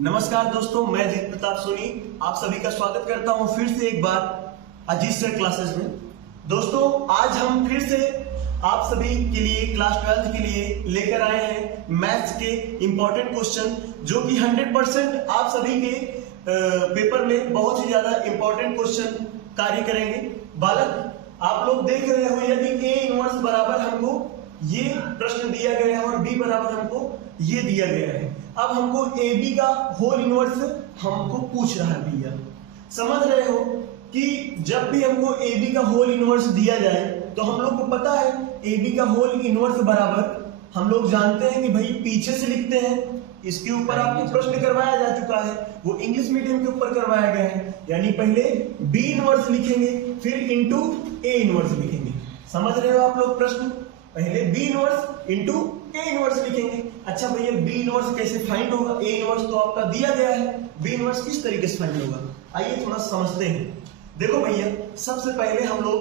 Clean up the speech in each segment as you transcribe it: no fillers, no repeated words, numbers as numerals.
नमस्कार दोस्तों, मैं जीत प्रताप सोनी आप सभी का स्वागत करता हूं फिर से एक बार अजीत सर क्लासेस में। दोस्तों, आज हम फिर से आप सभी के लिए क्लास 12 के लिए लेकर आए हैं मैथ्स के इंपॉर्टेंट क्वेश्चन, जो कि 100% आप सभी के पेपर में बहुत ही ज्यादा इंपॉर्टेंट क्वेश्चन कार्य करेंगे। बालक, आप लोग देख रहे हो यदि ए इनवर्स बराबर हमको ये प्रश्न दिया गया है और बी बराबर हमको ये दिया गया है। अब हमको ए बी का होल इनवर्स हमको पूछ रहा है भैया। समझ रहे हो कि जब भी हमको ए बी का होल इनवर्स दिया जाए तो हम लोग को पता है ए बी का होल इनवर्स बराबर हम लोग जानते हैं कि भाई पीछे से लिखते हैं। इसके ऊपर आपको प्रश्न करवाया जा चुका है, वो इंग्लिश मीडियम के ऊपर करवाया गया है। यानी पहले बी इनवर्स लिखेंगे, फिर इंटू ए इनवर्स लिखेंगे। समझ रहे हो आप लोग प्रश्न? पहले B inverse into A inverse लिखेंगे। अच्छा भैया, बी इनवर्स कैसे फाइंड होगा? ए इनवर्स तो आपका दिया गया है, बी इनवर्स किस तरीके से फाइंड होगा? आइए थोड़ा समझते हैं। देखो भैया, सबसे पहले हम लोग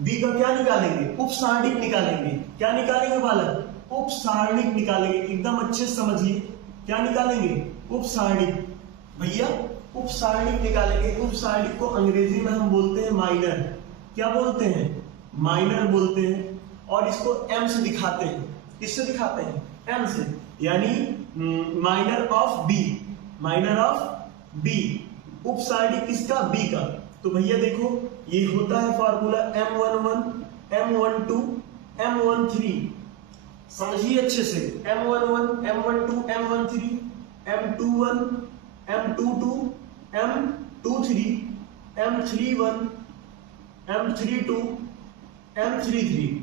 बी का क्या निकालेंगे? उपसारणिक निकालेंगे। क्या निकालेंगे बालक? उपसारणिक निकालेंगे। एकदम अच्छे से समझिए, क्या निकालेंगे? उपसारणिक। भैया उपसारणिक निकालेंगे। उपसारणिक को अंग्रेजी में हम बोलते हैं माइनर। क्या बोलते हैं? माइनर बोलते हैं। और इसको एम से दिखाते हैं। किससे दिखाते हैं? एम से। यानी minor of B. Minor of B. उपसारणिक किसका? बी का। तो भैया देखो, ये होता है फॉर्मूला M11, M12, M13। समझिए अच्छे से। M11, M12, M13, M21, M22, M23, M31, M32, M33।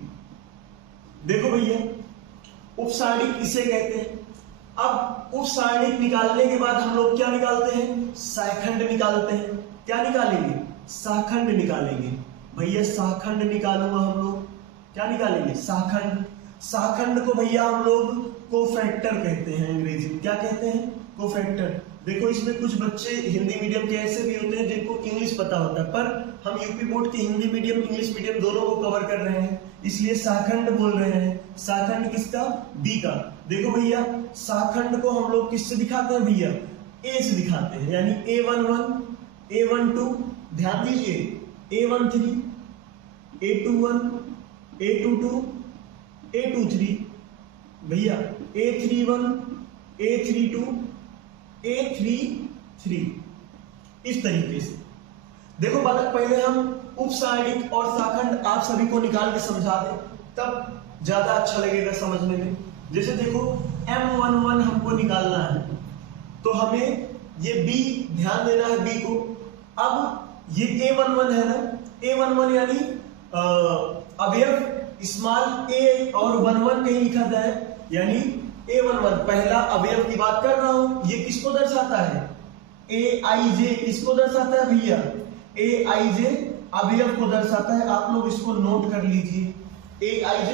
देखो भैया, उपसारणिक इसे कहते हैं। अब उपसारणिक निकालने के बाद हम लोग क्या निकालते हैं? साखंड निकालते हैं। क्या निकालेंगे? साखंड निकालेंगे। भैया साखंड निकालूंगा हम लोग। क्या निकालेंगे? साखंड। साखंड को भैया हम लोग कोफैक्टर कहते हैं अंग्रेजी में। क्या कहते हैं? कोफैक्टर। देखो, इसमें कुछ बच्चे हिंदी मीडियम के ऐसे भी होते हैं जिनको इंग्लिश पता होता है, पर हम यूपी बोर्ड के हिंदी मीडियम इंग्लिश मीडियम दोनों को कवर कर रहे हैं, इसलिए साखंड बोल रहे हैं। साखंड किसका? बी का। देखो भैया, साखंड को हम लोग किससे दिखाते हैं भैया? ए से दिखाते हैं। यानी A11, A12, ध्यान दीजिए, A13, A21, A22, A23, भैया A31, A32, A33। इस तरीके से। देखो बालक, पहले हम उपसारणिक और साखंड आप सभी को निकाल के समझा दें, तब ज्यादा अच्छा लगेगा समझने में। जैसे देखो, M11 हमको निकालना है, तो हमें ये B ध्यान देना है, B को। अब ये A11 है ना, A11 यानी अवयव स्मॉल a और 11 नहीं लिखा जाए, यानी A11 पहला अवयव की बात कर रहा हूं। ये किसको दर्शाता है? Aij किसको दर्शाता है भैया? Aij अवयव को दर्शाता है। आप लोग इसको नोट कर लीजिए, Aij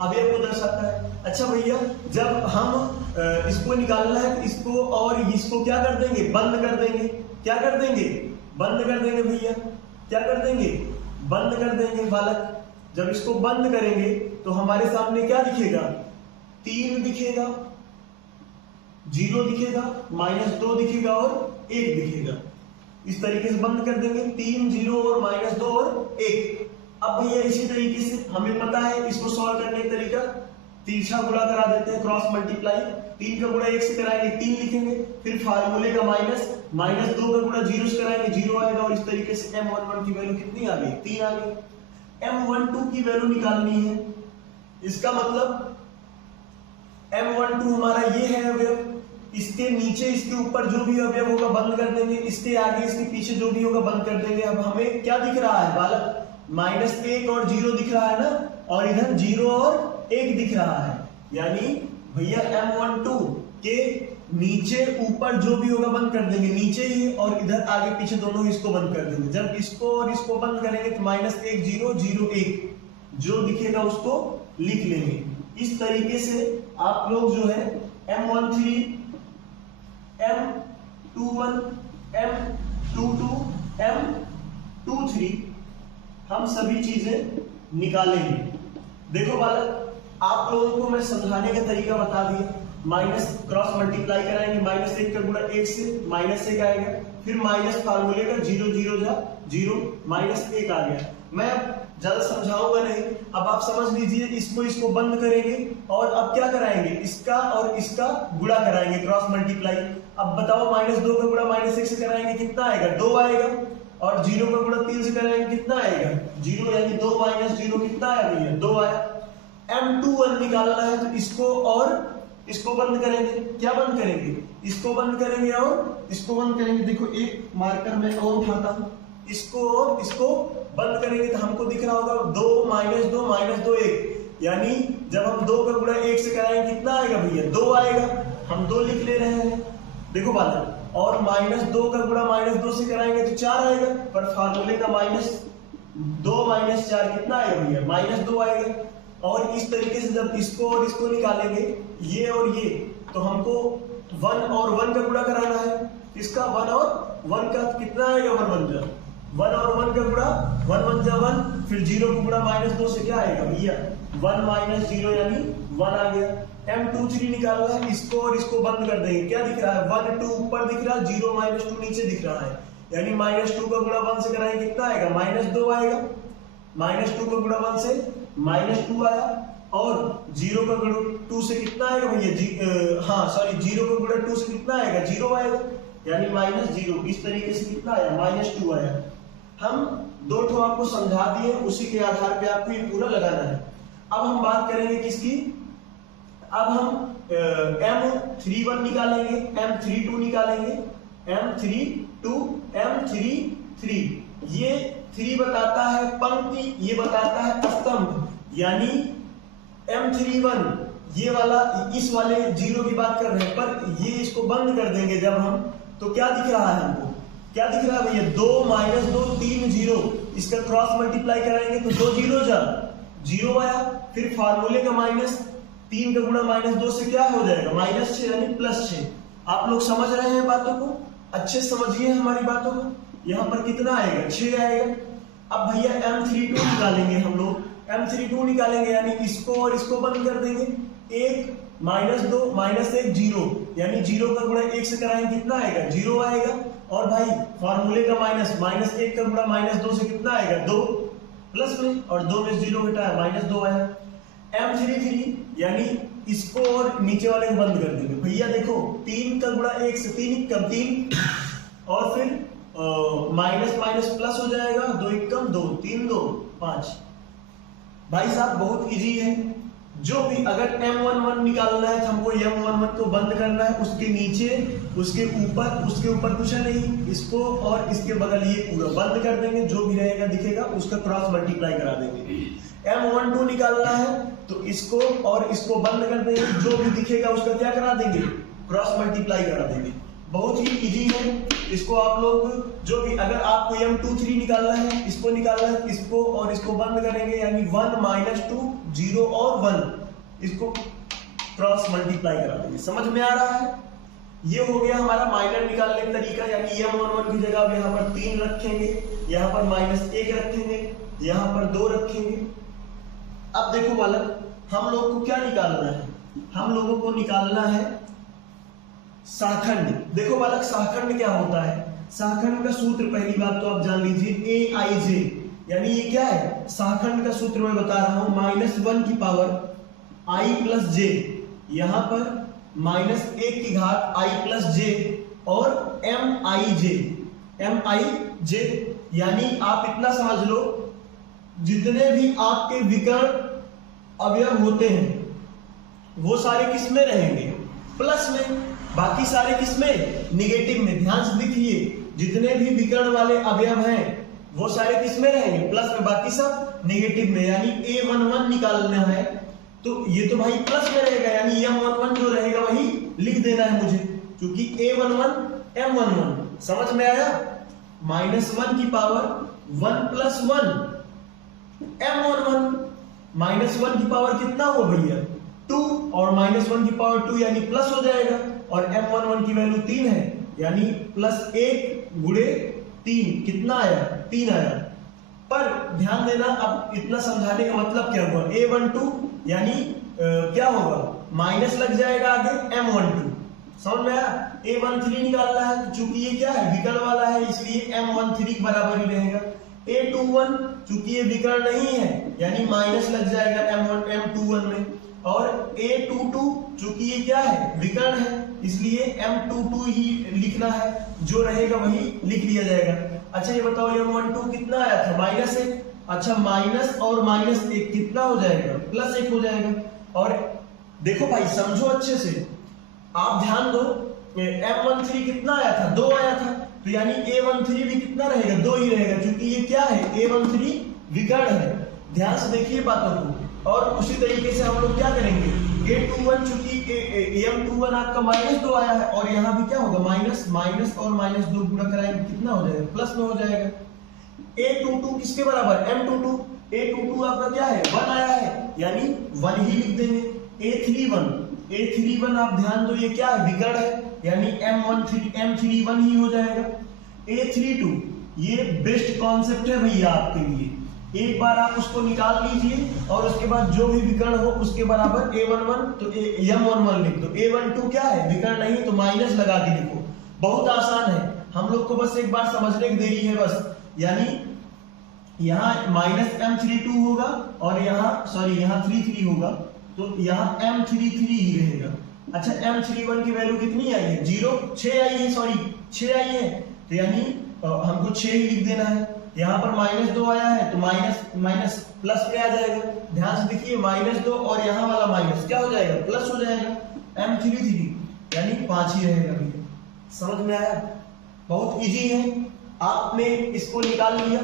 अवयव को दर्शाता है। अच्छा भैया, जब हम इसको निकालना है तो इसको और इसको क्या कर देंगे? बंद कर देंगे। क्या कर देंगे? बंद कर देंगे भैया। क्या कर देंगे? बंद कर देंगे बालक। जब इसको बंद करेंगे तो हमारे सामने क्या दिखेगा? 3 दिखेगा, 0 दिखेगा, -2 दिखेगा और 1 दिखेगा। इस तरीके से बंद कर देंगे। 3, 0 और -2 और 1। अब भैया इसी तरीके से हमें पता है इसको सॉल्व करने का तरीका, तिरछा गुणा करा देते हैं, क्रॉस मल्टीप्लाई। 3 का गुणा 1 से कराएंगे, 3 लिखेंगे। फिर फार्मूले का -2 का गुणा 0 से कराएंगे, 0 आएगा। और इस तरीके से M11 की वैल्यू कितनी आ गई? 3 आ गई। M12 की वैल्यू निकालनी है। इसका मतलब M12 हमारा ये है अवयव, इसके नीचे इसके ऊपर जो भी अवयव होगा बंद कर देंगे, इसके आगे इसके पीछे जो भी होगा बंद कर देंगे। अब हमें क्या दिख रहा है बालक? -1 और 0 दिख रहा है ना, और इधर 0 और 1 दिख रहा है। यानी भैया M12 के नीचे ऊपर जो भी होगा बंद कर देंगे, नीचे ही, और इधर आगे पीछे दोनों इसको बंद कर देंगे। जब इसको और इसको बंद करेंगे तो -1, 0, 0, 1 जो दिखेगा उसको लिख लेंगे। इस तरीके से आप लोग जो है M13, M21, M22, M23 हम सभी चीजें निकालेंगे। देखो बालक, आप लोगों को मैं समझाने का तरीका बता दिया। माइनस क्रॉस मल्टीप्लाई कराएंगे, माइनस 1 का गुणा 1 से माइनस 1 आएगा, फिर माइनस फार्मूले का 0 0 जा 0 माइनस 1 आ गया। मैं ज्यादा समझाऊंगा नहीं, अब आप समझ लीजिए। इसको बंद करेंगे और अब क्या कराएंगे, इसका और इसका गुणा कराएंगे, क्रॉस मल्टीप्लाई। अब बताओ -2 का गुणा -1 से कराएंगे कितना आएगा, 2 आएगा, और 0 का गुणा 3 से कराएंगे कितना आएगा, 0, यानी 2 - 0 कितना आया भैया, 2 आया। M21 निकालना है तो इसको और इसको बंद करेंगे। क्या बंद करेंगे, इसको बंद करेंगे और इसको बंद करेंगे। देखो एक मार्कर मैं और उठाता हूं, इसको और इसको बंद करेंगे तो हमको दिख रहा होगा 2 - 2 - 2 1, यानी जब हम 2 का गुणा 1 से कराएंगे कितना आएगा भैया, 2 आएगा। हम 2 लिख ले रहे हैं, देखो बात। और -2 का गुणा -2 से कराएंगे तो 4 आएगा, पर फार्मूले का -2 - 4 कितना आएगा भैया, -2 आएगा। और इस तरीके से जब इसको और इसको निकालेंगे, ये और ये, तो हमको 1 और 1 का गुणा कराना है। इसका 1 और 1 का कितना आएगा, 1 1 जा 1 और 1 का गुणा 1 1 जा 1, फिर 0 का गुणा -2 से क्या आएगा भैया, 1 - 0 यानी 1 आ गया। M23 निकालना है, इसको और इसको बंद कर देंगे। क्या दिख रहा है, 1 2 ऊपर दिख रहा है, 0 - 2 नीचे दिख रहा है, यानी -2 का गुणा 1 से कराएंगे कितना आएगा, -2 आएगा। -2 का गुणा 1 से -2 आया, और 0 का गुणा 2 से कितना आएगा भैया, 0 का गुणा 2 से कितना आएगा, 0 आएगा, यानी -0। इस तरीके से कितना आया, -2 आया। हम 2 ठो आपको समझा दिए, उसी के आधार पे आपको ये पूरा लगाना है। अब हम बात करेंगे किसकी, अब हम M31 निकालेंगे, M32 निकालेंगे, M32 M33। ये 3 बताता है पंक्ति, ये बताता है स्तंभ, यानी M31 ये वाला, इस वाले 0 की बात कर रहे हैं, पर ये इसको बंद कर देंगे जब हम, तो क्या दिख रहा है हमको, क्या दिख रहा है भैया, 2 - 2 3 0। इसका क्रॉस मल्टीप्लाई कराएंगे तो 2 0 जा 0 आया, फिर फार्मूले का -3 का गुणा -2 से क्या हो जाएगा, -6 यानी +6। आप लोग समझ रहे हैं बातों को, अच्छे समझिए हमारी बातों को। यहाँ पर कितना आएगा, 6 आएगा। अब भैया M32 निकालेंगे हम लोग, M32 निकालेंगे यानी इसको और इसको बंद कर देंगे। 1 - 2 - 1 0, यानी 0 का गुणा 1 से कराएंगे कितना आएगा, 0 आएगा। और भाई फार्मूले का -1 का गुणा -2 से कितना आएगा, 2, प्लस में, और 2 में 0 घटाया -2 आया। M33 यानी इसको और नीचे वाले को बंद कर देंगे। भैया देखो 3 का गुणा 1 से 3 कम 3, और फिर माइनस प्लस हो जाएगा, 2 1 कम 2 3 2 5। भाई साहब बहुत इजी है। जो भी अगर M11 निकालना है तो हमको M11 को बंद करना है, उसके नीचे उसके ऊपर कुछ है नहीं, इसको और इसके बगल ये पूरा बंद कर देंगे, जो भी रहेगा दिखेगा उसका क्रॉस मल्टीप्लाई करा देंगे। M12 निकालना है तो इसको और इसको बंद कर देंगे, जो भी दिखेगा उसका क्या करा देंगे, क्रॉस मल्टीप्लाई करा देंगे। बहुत ही इजी है। इसको आप लोग जो भी, अगर आपको M23 निकालना है, इसको निकालना है, इसको और इसको बंद करेंगे, यानी 1 - 2 0 और 1, इसको क्रॉस मल्टीप्लाई करा देंगे। समझ में आ रहा है? ये हो गया हमारा माइनर निकालने का तरीका, यानी M11 की जगह यहाँ पर 3 रखेंगे, यहाँ पर -1 रखेंगे, यहाँ पर 2 रखेंगे। अब देखो बालक, हम लोग को क्या निकालना है, हम लोगों को निकालना है शाखंड। देखो बालक, शाखंड क्या होता है, शाखंड का सूत्र पहली बात तो आप जान लीजिए, AIJ, यानी ये क्या है, शाखंड का सूत्र मैं बता रहा हूं, -1 की पावर i + j, यहां पर -1 की घात i + j और MIJ, यानी आप इतना समझ लो, जितने भी आपके विकर्ण अवयव होते हैं वो सारे किस में रहेंगे, प्लस में, बाकी सारे किस में, निगेटिव में। ध्यान से देखिए, जितने भी विकर्ण वाले अवयव हैं वो सारे किस में रहेंगे, प्लस में, बाकी सब निगेटिव में। यानी A11 निकालना है तो ये तो भाई प्लस में रहेगा, यानी M11 जो रहेगा वही लिख देना है मुझे, क्योंकि A11 M11। समझ में आया? -1 की पावर 1 + 1 M11, -1 की पावर कितना हुआ भैया, 2, और -1 की पावर 2 यानी प्लस हो जाएगा, और M11 की वैल्यू 3 है, यानी +1 × 3 कितना आया, 3 आया। पर ध्यान देना, अब इतना समझाने का मतलब क्या हुआ, A12 यानी क्या होगा, माइनस लग जाएगा आगे M12, समझ में आया। A13 निकालना है तो चूंकि ये क्या है विकर्ण वाला है इसलिए M13 बराबर ही रहेगा। A21 चूंकि ये विकर्ण नहीं है यानी माइनस लग जाएगा M21 में, और A22 चूंकि ये क्या है विकर्ण है इसलिए M22 ही लिखना है, जो रहेगा वही लिख लिया जाएगा। अच्छा ये बताओ M12 कितना आया था -1, अच्छा माइनस और -1 कितना हो जाएगा +1 हो जाएगा। और देखो भाई समझो अच्छे से, आप ध्यान दो M13 कितना आया था 2 आया था, तो यानी A13 भी कितना रहेगा 2 ही रहेगा, क्योंकि ये क्या है A13 विकर्ण है। ध्यान से देखिए बातों को। और उसी तरीके से हम लोग क्या करेंगे A21 चूंकि M21 आपका -2 आया है और यहाँ भी क्या होगा माइनस और -2 गुणा कराएंगे कितना हो जाएगा प्लस में हो जाएगा। A22 किसके बराबर A22 आपका क्या है 1 आया है यानी 1 ही लिख देंगे। A31 आप ध्यान दो ये क्या है विकर्ण है यानी M31 ही हो जाएगा। A32 ये बेस्ट कॉन्सेप्ट है भैया आपके लिए, एक बार आप उसको निकाल लीजिए और उसके बाद जो भी विकर्ण हो उसके बराबर A11 तो M11 लिख दो। A12 क्या है विकर्ण नहीं तो माइनस लगा के लिखो, बहुत आसान है, हम लोग को बस एक बार समझने की देरी है बस। यानी यहाँ -M32 होगा और यहाँ 33 होगा तो यहाँ M33 ही रहेगा। अच्छा M31 की वैल्यू कितनी आई है 6 आई है 6 आई है, तो यानी हमको 6 ही लिख देना है। यहाँ पर -2 आया है तो माइनस प्लस में आ जाएगा। ध्यान से देखिए -2 और यहाँ वाला माइनस क्या हो जाएगा प्लस हो जाएगा। M33 यानी 5 ही रहेगा भैया, समझ में आया, बहुत इजी है, आपने इसको निकाल लिया।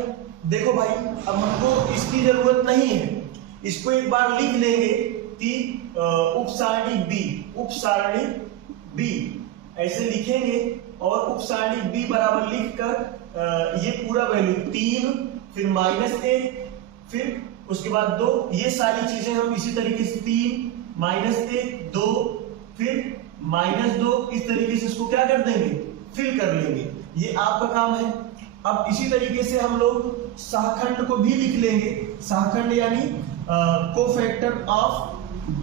देखो भाई अब हमको इसकी जरूरत नहीं है, इसको एक बार लिख लेंगे कि उपसारणी B ऐसे लिखेंगे और उपसारणी B बराबर लिखकर ये पूरा वैल्यू 3 फिर -1 फिर उसके बाद 2, ये सारी चीजें हम इसी तरीके से 3 -1 2 फिर -2 इस तरीके से इसको क्या कर देंगे फिल कर लेंगे, ये आपका काम है। अब इसी तरीके से हम लोग सहखंड को भी लिख लेंगे, सहखंड यानी कोफैक्टर ऑफ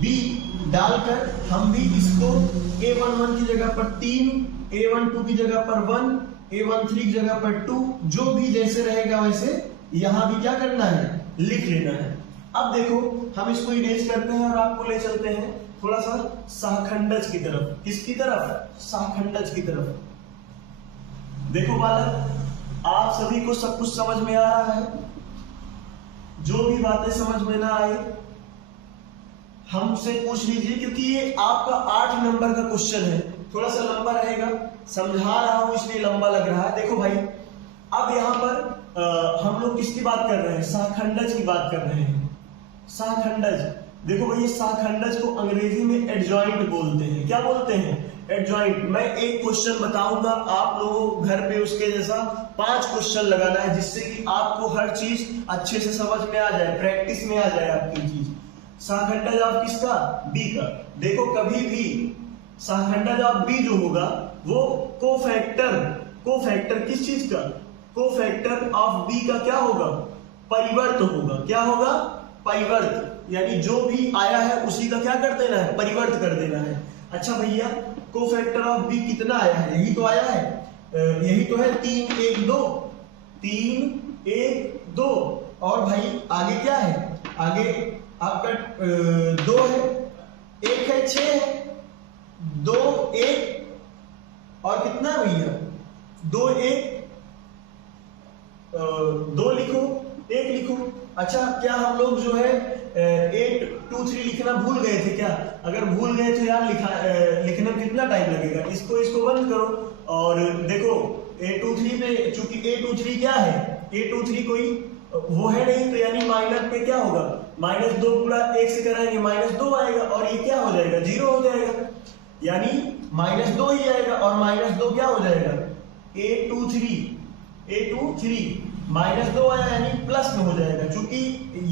B डालकर हम भी इसको A11 की जगह पर 3 A12 की जगह पर 1 A13 की जगह पर 2 जो भी जैसे रहेगा वैसे यहां भी क्या करना है लिख लेना है। अब देखो हम इसको इरेज करते हैं और आपको ले चलते हैं थोड़ा सा सहखंडज की तरफ। किसकी तरफ सहखंडज की तरफ। देखो बालक आप सभी को सब कुछ समझ में आ रहा है, जो भी बातें समझ में ना आए हमसे पूछ लीजिए, क्योंकि ये आपका 8 नंबर का क्वेश्चन है, थोड़ा सा लंबा रहेगा, समझा रहा हूं इसलिए लंबा लग रहा है। देखो भाई अब यहाँ पर हम लोग किसकी बात कर रहे हैं सहखंडज की बात कर रहे हैं। सहखंडज देखो भाई सहखंडज को अंग्रेजी में एडजॉइंट बोलते हैं। क्या बोलते हैं एडजॉइंट। मैं एक क्वेश्चन बताऊंगा, आप लोगों घर पे उसके जैसा 5 क्वेश्चन लगाना है जिससे कि आपको हर चीज अच्छे से समझ में आ जाए, प्रैक्टिस में आ जाए आपकी चीज। सहखंडज ऑफ किसका बी का। देखो कभी भी सहखंडज ऑफ बी जो होगा वो कोफैक्टर किस चीज का कोफैक्टर ऑफ बी का क्या होगा परिवर्त होगा। क्या होगा परिवर्त, यानी जो भी आया है उसी का क्या कर देना है परिवर्त कर देना है। अच्छा भैया कोफैक्टर ऑफ बी कितना आया है यही तो आया है, यही तो है 3 1 2 और भाई आगे क्या है आगे आपका 2 है 1 है 6 है 2 1 और कितना भैया 2 1 2 लिखो 1 लिखो। अच्छा क्या हम लोग जो है 8 2 3 लिखना भूल गए थे क्या। अगर भूल गए तो यार लिखने में कितना टाइम लगेगा। इसको बंद करो और देखो 8 2 3 पे चूंकि 8 2 3 क्या है 8 2 3 कोई वो है नहीं, तो यानी माइनस पे क्या होगा -2 गुणा 1 से कराएंगे -2 आएगा और ये क्या हो जाएगा 0 हो जाएगा, यानी -2 ही आएगा और -2 क्या हो जाएगा 8 2 3 -2 आया यानी प्लस में हो जाएगा। चूंकि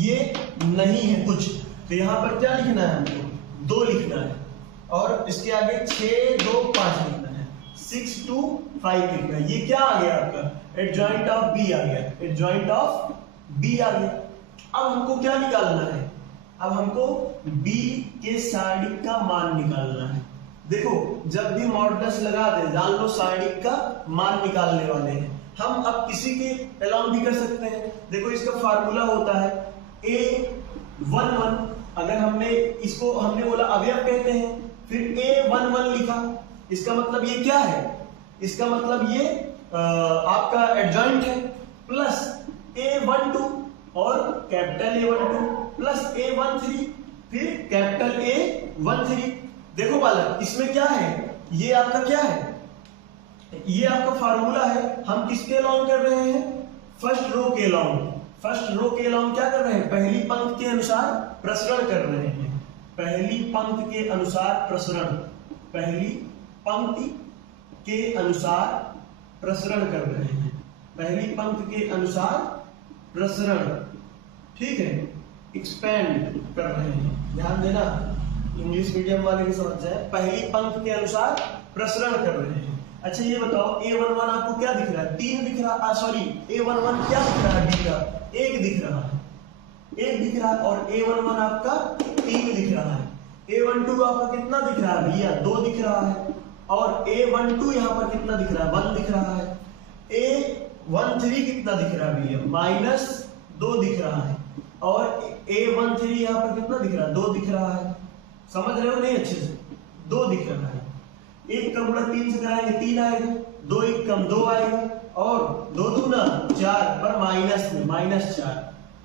ये नहीं है कुछ तो यहाँ पर क्या लिखना है हमको 2 लिखना है और इसके आगे 6 2 5 लिखना है 6 2 5 लिखना है। ये क्या आ गया आपका एडजॉइंट ऑफ बी आ गया, एडजॉइंट ऑफ बी आ गया। अब हमको क्या निकालना है अब हमको b के सारणिक का मान निकालना है। देखो जब भी मॉडुलस लगा दे जान लो सारणिक का मान निकालने वाले हैं। हम अब किसी के अलाउंस भी कर सकते हैं। देखो इसका फार्मूला होता है a11, अगर हमने बोला अवयव कहते हैं, फिर a11 लिखा, इसका मतलब ये क्या है, इसका मतलब ये आपका एडजॉइंट है, प्लस a12 और कैपिटल A12 प्लस A13 फिर कैपिटल A13। देखो बालक इसमें क्या है, ये आपका क्या है, ये आपका फार्मूला है। हम किसके अलाउंस कर रहे हैं, फर्स्ट रो के अलाउंस। फर्स्ट रो के अलाउंस क्या कर रहे हैं, पहली पंक्ति के अनुसार प्रसरण कर रहे हैं। पहली पंक्ति के अनुसार प्रसरण, पहली पंक्ति के अनुसार प्रसरण कर रहे हैं, पहली पंक्ति के अनुसार प्रसरण, ठीक है, एक्सपेंड कर रहे हैं। ध्यान देना, इंग्लिश मीडियम वाले भी समझ जाए, पहली पंक्ति के अनुसार प्रसरण कर रहे हैं। अच्छा ये बताओ A11 आपको क्या दिख रहा है, 3 दिख रहा, सॉरी A11 क्या दिख रहा है, B का 1 दिख रहा है, 1 दिख रहा है, और A11 आपका 3 दिख रहा है। A12 आपका कितना दिख रहा है भैया, 2 दिख रहा है, और A12 यहाँ पर कितना दिख रहा है, 1 दिख रहा है। A13 कितना दिख रहा है भैया, -2 दिख रहा है, और A13 यहाँ पर कितना दिख रहा है, 2 दिख रहा है। समझ रहे हो नहीं अच्छे से, 2 दिख रहा है। 1 का गुणा 3 से कराएंगे 3 आएगा, 2 1 कम 2 आएगा, और 2 दूना 4 पर माइनस में -4।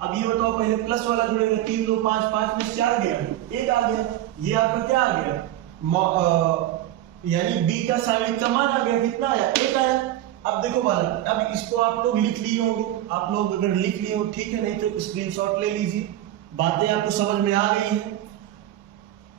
अब ये बताओ पहले प्लस वाला जुड़ेगा, 3 2 5 5 में 4 गया, 1 आ गया, ये आपका क्या आ गया, यानी b का सारणिक का मान आ गया, कितना आया, 1 आया। अब देखो बालक, अब इसको आप लोग लिख लिए होंगे, आप लोग अगर लिख लिए हो ठीक है, नहीं तो स्क्रीनशॉट ले लीजिए, बातें आपको समझ में आ गई है,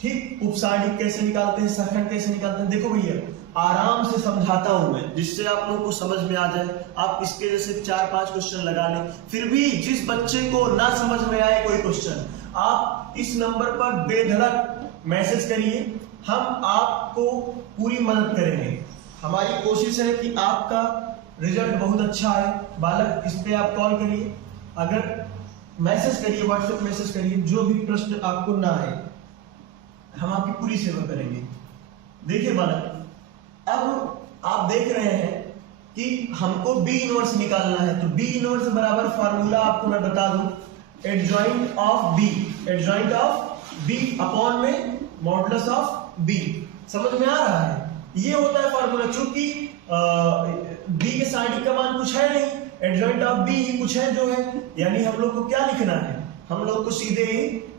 ठीक। उपसारणिक कैसे निकालते हैं, सखंड कैसे निकालते हैं, देखो भैया आराम से समझाता हूं मैं, जिससे आप लोगों को समझ में आ जाए। आप इसके जैसे 4-5 क्वेश्चन लगा लें, फिर भी जिस बच्चे को ना समझ में आए कोई क्वेश्चन, आप इस नंबर पर बेधड़क मैसेज करिए, हम आपको पूरी मदद करेंगे। हमारी कोशिश है कि आपका रिजल्ट बहुत अच्छा आए। बालक इस पे आप कॉल करिए, अगर मैसेज करिए, व्हाट्सएप मैसेज करिए, जो भी प्रश्न आपको ना आए हम आपकी पूरी सेवा करेंगे। देखिए बालक, अब आप देख रहे हैं कि हमको B इनवर्स निकालना है, तो B इनवर्स बराबर फार्मूला आपको मैं बता दूं, adjoint of B, adjoint of B upon में मॉडुलस ऑफ B। समझ में आ रहा है, ये होता है फार्मूला। चूंकि B के सारणिक का मान कुछ है नहीं, एडजॉइंट ऑफ B ही कुछ है जो है, यानी हम लोग को क्या लिखना है, हम लोग को सीधे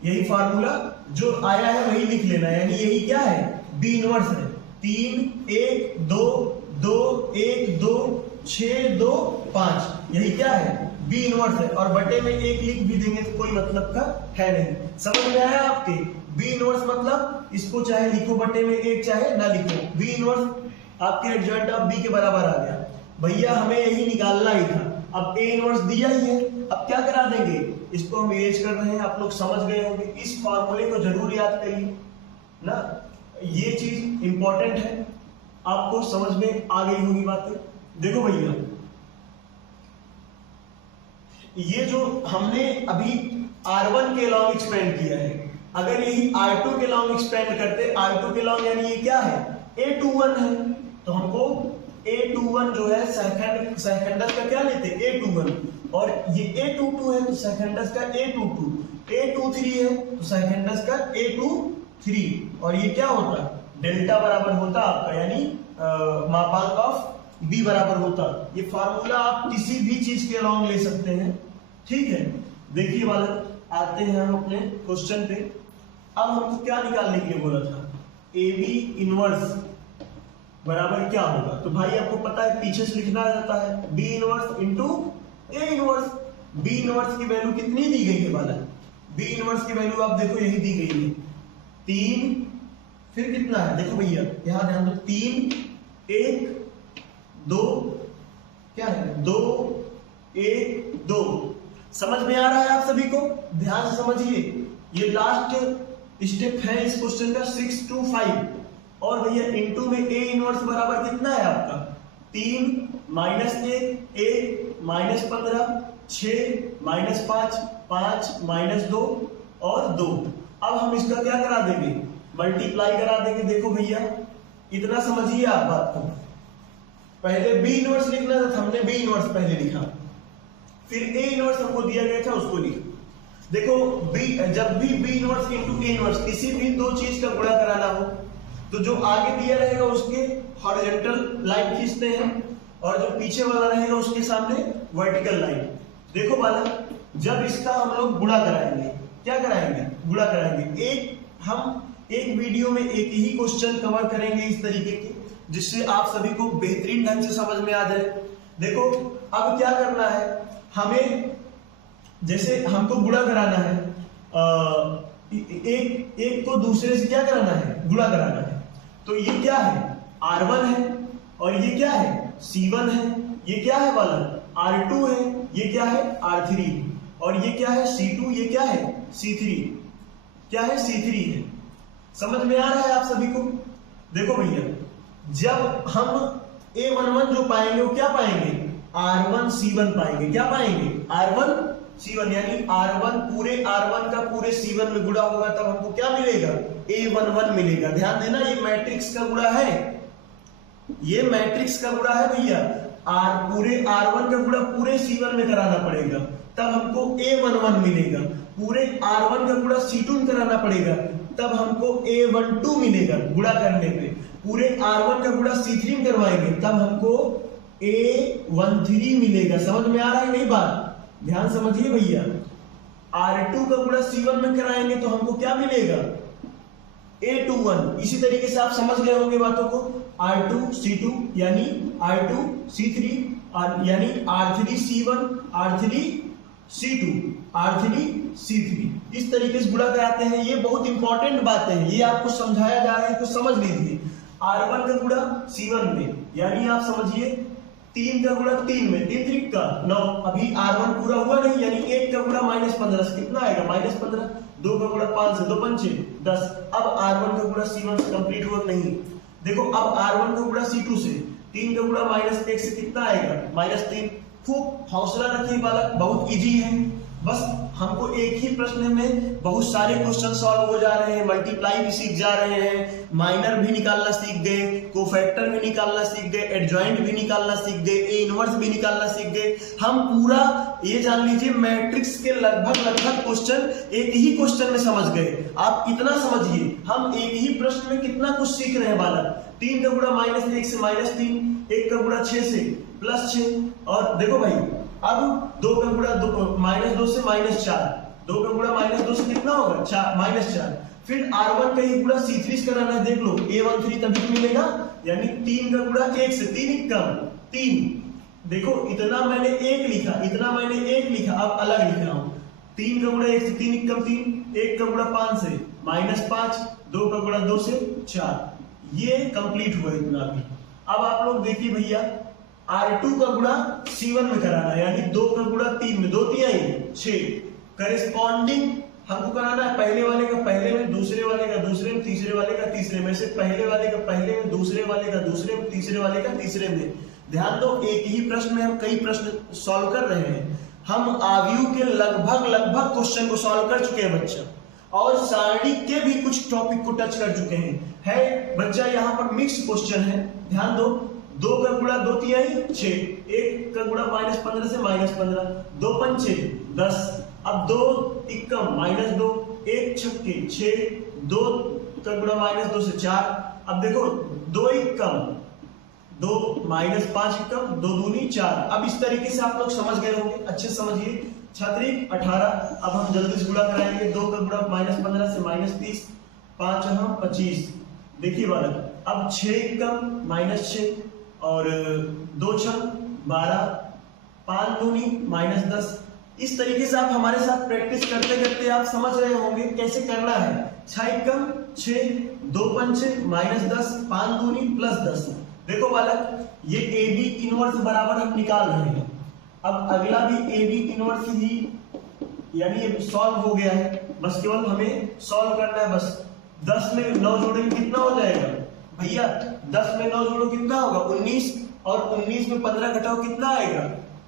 यही फार्मूला जो आया है वही लिख लेना है, यानी यही क्या है, B इनवर्स है। 3 1 2 2 1 2 6 2 5, यही क्या है, B इनवर्स है, और बटे में 1 लिख भी देंगे तो कोई मतलब का है नहीं। समझ में आया आपके, B इनवर्स मतलब इसको चाहे लिखो बटे में 1 चाहे ना लिखो, B इनवर्स आपके एडजॉइंट ऑफ B के बराबर आ गया। भैया हमें यही निकालना ही था, अब A इनवर्स दिया ही है, अब क्या करा देंगे, इसको हम इरेज कर रहे हैं, आप लोग समझ गए होंगे। इस फार्मूले को जरूर याद करिए ना, ये चीज इंपॉर्टेंट है, आपको समझ में आ गई होगी बातें। देखो भैया, ये जो हमने अभी R1 के लॉन्ग एक्सपेंड किया है, अगर यही R2 के लॉन्ग एक्सपेंड करते, R2 के लॉन्ग यानी ये क्या है, A21 है, तो हमको A21 जो है सेकंडस का क्या लेते, A21, और ये A22 है तो सेकंडस का A22, A23 है तो सेकंडस का A23, और ये क्या होता, डेल्टा बराबर होता आपका, यानी मापांक ऑफ B बराबर होता। ये फार्मूला आप किसी भी चीज के अलॉन्ग ले सकते हैं, ठीक है। देखिए बालक, आते हैं हम अपने क्वेश्चन पे। अब हमको क्या निकालने के लिए बोला था, AB इनवर्स बराबर क्या होगा, तो भाई आपको पता है पीछे से लिखना रहता है, B inverse into A inverse. B inverse की वैल्यू कितनी दी गई है बालक, B इनवर्स की वैल्यू आप देखो यही दी गई है 3, फिर कितना है देखो भैया यहां ध्यान दो, 3 1 2, क्या है 2 1 2। समझ में आ रहा है आप सभी को, ध्यान से समझिए, ये लास्ट स्टेप है इस क्वेश्चन का 6 to 5। और भैया इनटू में A इनवर्स बराबर कितना है आपका, 3 -1 1 -15 6 -5 5 -2 और 2। अब हम इसका क्या करा देंगे, मल्टीप्लाई करा देंगे। देखो भैया इतना समझिए आप बात को, पहले बी इनवर्स लिखना था, हमने बी इनवर्स पहले लिखा, फिर ए इनवर्स हमको दिया गया था उसको लिखा। देखो जब भी B inverse into A inverse किसी भी दो चीज का गुणा कराना हो तो जो आगे दिया रहेगा उसके हॉरिजॉन्टल लाइन खींचते हैं और जो पीछे वाला रहेगा उसके सामने वर्टिकल लाइन। देखो बालक जब इसका हम लोग गुणा कराएंगे, क्या कराएंगे, गुणा कराएंगे। हम एक वीडियो में एक ही क्वेश्चन कवर करेंगे इस तरीके के, जिससे आप सभी को बेहतरीन ढंग से समझ में आ जाए। देखो अब क्या करना है, हमें जैसे हमको गुणा कराना है, एक को दूसरे से क्या कराना है, गुणा कराना है। तो ये क्या है, R1 है और ये क्या है, C1 है। ये क्या है वाला, R2 है, ये क्या है, R3 और ये क्या है, C2, ये क्या है, C3, क्या है, C3 है। समझ में आ रहा है आप सभी को। देखो भैया जब हम A11 जो पाएंगे वो क्या पाएंगे, R1 C1 पाएंगे। क्या पाएंगे, R1 C1, यानी R1 पूरे R1 का पूरे C1 में गुणा होगा तब हमको क्या मिलेगा, A11 मिलेगा। ध्यान देना ये मैट्रिक्स का गुणा है, ये मैट्रिक्स का गुणा है भैया। पूरे R1 का गुणा पूरे C1 में कराना पड़ेगा तब हमको A11 मिलेगा। पूरे R1 का गुणा C2 में कराना पड़ेगा तब हमको A12 मिलेगा गुणा करने पे। पूरे R1 का गुणा C3 में करवाएंगे तब हमको A13 मिलेगा। समझ में आ रहा है नहीं बात, ध्यान समझिए भैया। R2 का गुणा C1 में कराएंगे तो हमको क्या मिलेगा, A21। इसी तरीके से आप समझ गए होंगे बातों को। R2 C2 यानी R2 C3 यानी R3 C1 R3 C2 R3 C3, इस तरीके से गुणा कराते हैं। ये बहुत इंपॉर्टेंट बातें हैं, ये आपको समझाया जा रहा है तो समझ लीजिए। R1 का गुणा C1 में, यानी आप समझिए 3 का गुणा 3 में, 3 3 का 9। अभी R1 पूरा हुआ नहीं, यानी 1 का गुणा -15 से कितना आएगा, -15। 2 का गुणा 5 से 2 5 10। अब R1 का गुणा C1 से कंप्लीट हुआ नहीं। देखो अब R1 का गुणा C2 से, 3 का गुणा -1 से कितना आएगा, -3। खूब हौसला रखिए बालक, बहुत इजी है। बस हमको एक ही प्रश्न में बहुत सारे क्वेश्चन सॉल्व हो जा रहे हैं, मल्टीप्लाई भी सीख जा रहे हैं, माइनर भी निकालना सीख गए, कोफैक्टर भी निकालना सीख गए, एडजॉइंट भी निकालना सीख गए, ए इनवर्स भी निकालना सीख गए। हम पूरा ये जान लीजिए मैट्रिक्स के लगभग क्वेश्चन एक ही क्वेश्चन में समझ गए। आप इतना समझिए हम एक ही प्रश्न में कितना कुछ सीख रहे हैं बालक। 3 का गुणा -1 से -3, 1 का गुणा 6 से +6। और देखो भाई अब 2 का गुणा -2 से -4, 2 का गुणा -2 से कितना होगा, -4। फिर R1 का ही गुणा C3 से कराना है, देख लो A13 तभी तो मिलेगा, यानी 3 का गुणा 1 से, 3 1 कम 3। देखो इतना मैंने 1 लिखा, इतना मैंने 1 लिखा, अब अलग लिख रहा हूं। 3 का गुणा 1 से, 3 1 कम 3, 1 का गुणा 5 से -5, 2 का गुणा 2 से 4। ये कंप्लीट हुआ इतना भी। अब आप लोग देखिए भैया R2 का गुणा C1 में कराना है, यानी 2 का गुणा 3 में, 2 3 6। करेस्पॉन्डिंग हमको कराना है पहले वाले का पहले में, दूसरे वाले का दूसरे में, तीसरे वाले का तीसरे में से, पहले वाले का पहले में, दूसरे वाले का दूसरे में, तीसरे वाले का तीसरे में। ध्यान दो एक ही प्रश्न में हम कई प्रश्न सॉल्व कर रहे हैं। हम आव्यूह के लगभग क्वेश्चन को सॉल्व कर चुके हैं बच्चा, और सारणी के भी कुछ टॉपिक को टच कर चुके हैं। है बच्चा यहाँ पर मिक्स क्वेश्चन है, ध्यान दो। 2 का गुणा 2 3 6, 1 का गुणा -15 से -15, 2 5 10। अब 2 इक्कम -2, 1 छक्के 6, 2 का गुणा -2 से 4। अब देखो 2 इक्कम 2 -5 इक्कम 2 दूनी 4। अब इस तरीके से आप लोग समझ गए होंगे, अच्छे समझिए। 6 18। अब हम जल्दी से गुणा कराएंगे। 2 का गुणा -15 से -30, 5 25। देखिए बालक अब 6 इक्कम -6 और 2 6 12, 5 दूनी -10। इस तरीके से आप हमारे साथ प्रैक्टिस करते करते आप समझ रहे होंगे कैसे करना है। 6 इक्कम 6, 2 5 -10, 5 दूनी +10। देखो बालक ये AB इनवर्स बराबर हम निकाल रहे हैं। अब अगला भी AB इनवर्स ही, यानी ये सॉल्व हो गया है, बस केवल हमें सॉल्व करना है। बस 10 में 9 जोड़ेंगे कितना हो जाएगा भैया, 10 में 9 जोड़ो कितना होगा 19, और 19 में 15 घटाओ कितना आएगा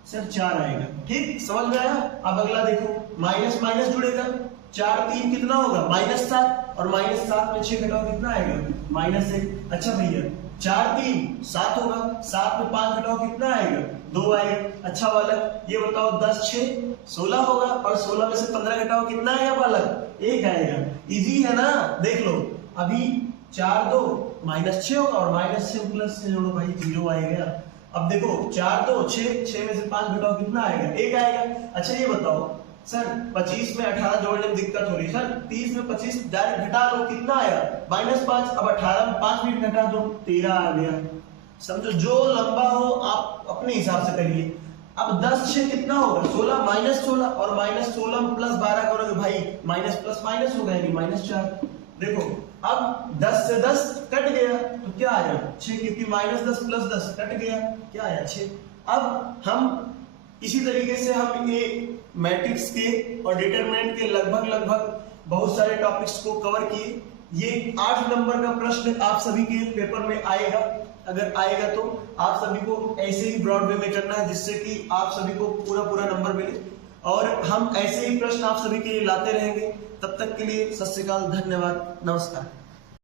सर 4 आएगा। ठीक समझ में आया। अब अगला देखो माइनस माइनस जुड़ेगा, 4×3 कितना होगा -7, और -7 में 6 घटाओ कितना आएगा -1। अच्छा भैया 4×3 7 होगा, 7 में 5 घटाओ कितना आएगा 2 आएगा। अच्छा बालक ये बताओ 10×6 16 होगा, और 16 में से 15 घटाओ कितना आएगा बालक 1 आएगा। इजी है ना, देख लो अभी 4×2 -6 होगा, और -6 प्लस से जोड़ो भाई 0 आएगा। अब देखो 4×2 6 में से 5 घटाओ कितना आएगा 1 आएगा। अच्छा ये बताओ सर 25 में 18 जोड़ने में दिक्कत हो रही है सर, 30 में 25 डायरेक्ट घटा लो कितना आया -5। अब 18 में 5 मिनट घटा दो 13 आ गया। समझो जो लंबा हो आप अपने हिसाब से करिए। अब 10×6 कितना होगा 16 -16, और -16 में +12 करोगे भाई माइनस प्लस माइनस होगा यानी -4। देखो अब 10 से 10 कट गया तो क्या आया 6, क्योंकि -10 + 10 कट गया, क्या आया 6। अब हम इसी तरीके से हम ये मैट्रिक्स के और डिटरमिनेंट के लगभग बहुत सारे टॉपिक्स को कवर किए। ये 8 नंबर का प्रश्न आप सभी के पेपर में आएगा। अगर आएगा तो आप सभी को ऐसे ही ब्रॉड वे में करना है, जिससे कि आप सभी को पूरा नंबर मिले, और हम ऐसे ही प्रश्न आप सभी के लिए लाते रहेंगे। तब तक के लिए सत श्री अकाल, धन्यवाद, नमस्कार।